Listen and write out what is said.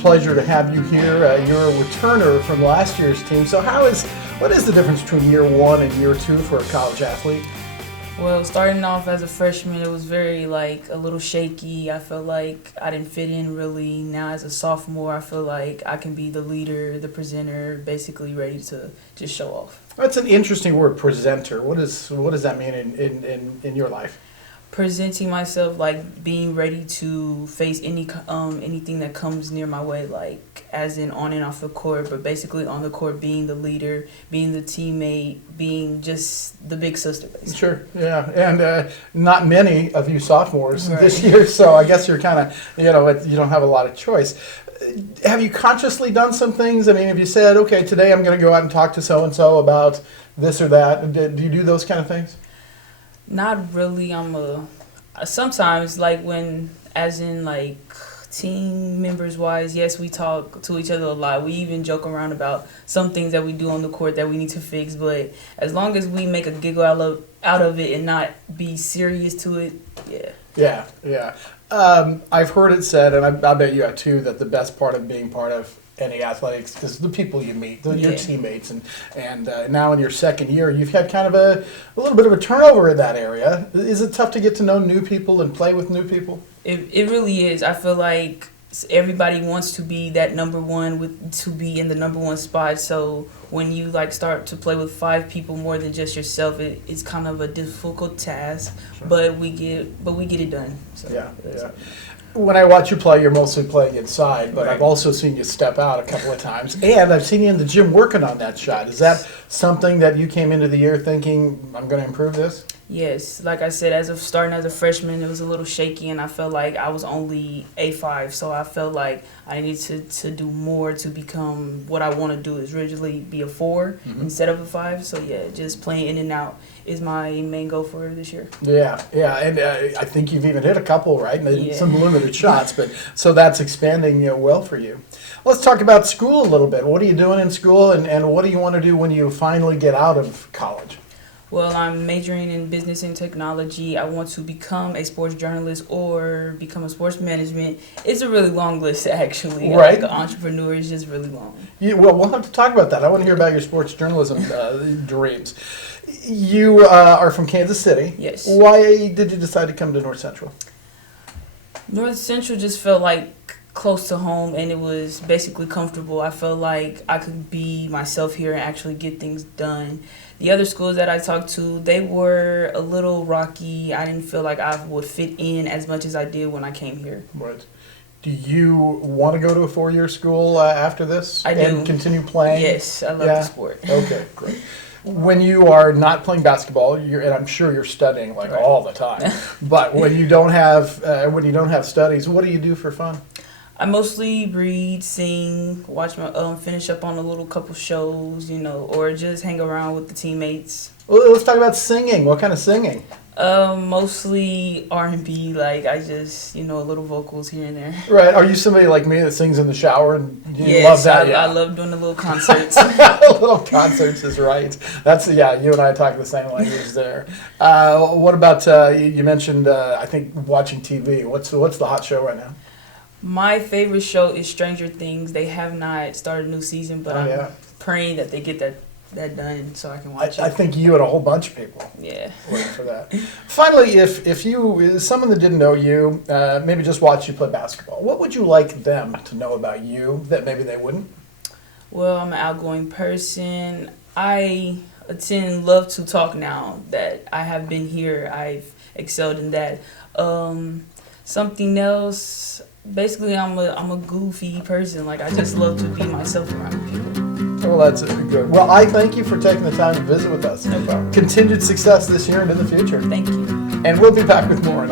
pleasure to have you here. You're a returner from last year's team. So what is the difference between year one and year two for a college athlete? Well, starting off as a freshman, it was very, a little shaky. I felt like I didn't fit in really. Now as a sophomore, I feel like I can be the leader, the presenter, basically ready to just show off. That's an interesting word, presenter. What does that mean in your life? Presenting myself, being ready to face anything that comes near my way, as in on and off the court, but basically on the court being the leader, being the teammate, being just the big sister, basically. Sure, yeah, and not many of you sophomores Right. this year, so I guess you're kind of, you don't have a lot of choice. Have you consciously done some things? I mean, have you said, okay, today I'm going to go out and talk to so-and-so about this or that? Do you do those kind of things? Not really. Sometimes, team members wise, yes, we talk to each other a lot. We even joke around about some things that we do on the court that we need to fix. But as long as we make a giggle out of it and not be serious to it, yeah. Yeah. I've heard it said, and I bet you have too, that the best part of being part of any athletics is the people you meet, your teammates, and now in your second year, you've had kind of a little bit of a turnover in that area. Is it tough to get to know new people and play with new people? It really is. I feel like everybody wants to be that number one, to be in the number one spot. So when you start to play with 5 people more than just yourself, it's kind of a difficult task. Sure. But we get it done. So Yeah. When I watch you play, you're mostly playing inside, but Right. I've also seen you step out a couple of times, and I've seen you in the gym working on that shot. Is that something that you came into the year thinking, I'm going to improve this? Yes, like I said, starting as a freshman, it was a little shaky, and I felt like I was only A5, so I felt like I needed to do more to become what I want to do, is originally be a 4 instead of a 5. So yeah, just playing in and out is my main goal for this year. Yeah, and I think you've even hit a couple, right? Yeah. Some limited shots, but so that's expanding well for you. Let's talk about school a little bit. What are you doing in school, and what do you want to do when you finally get out of college? Well, I'm majoring in business and technology. I want to become a sports journalist or become a sports management. It's a really long list, actually. Right. Like entrepreneur is just really long. Well, we'll have to talk about that. I want to hear about your sports journalism dreams. You are from Kansas City. Yes. Why did you decide to come to North Central? North Central just felt close to home, and it was basically comfortable. I felt like I could be myself here and actually get things done. The other schools that I talked to, they were a little rocky. I didn't feel like I would fit in as much as I did when I came here. Right. Do you want to go to a 4-year school after this? I do. And continue playing? Yes, I love the sport. Okay, great. When you are not playing basketball, and I'm sure you're studying Right. all the time, but when you don't have studies, what do you do for fun? I mostly read, sing, watch my finish up on a little couple shows, or just hang around with the teammates. Well, let's talk about singing. What kind of singing? Mostly R&B. I just a little vocals here and there. Right. Are you somebody like me that sings in the shower and you Yes, love that? I love doing the little concerts. Little concerts is right. That's you and I talk the same language there. What about you mentioned? I think watching TV. What's the hot show right now? My favorite show is Stranger Things. They have not started a new season, but I'm praying that they get that done so I can watch it. I think you and a whole bunch of people Yeah. waiting for that. Finally, if you, someone that didn't know you, maybe just watched you play basketball, what would you like them to know about you that maybe they wouldn't? Well, I'm an outgoing person. I love to talk now that I have been here. I've excelled in that. Something else, basically I'm a goofy person. I just love to be myself around people. Well, that's good. Well, I thank you for taking the time to visit with us. No problem. Continued success this year and in the future. Thank you. And we'll be back with more.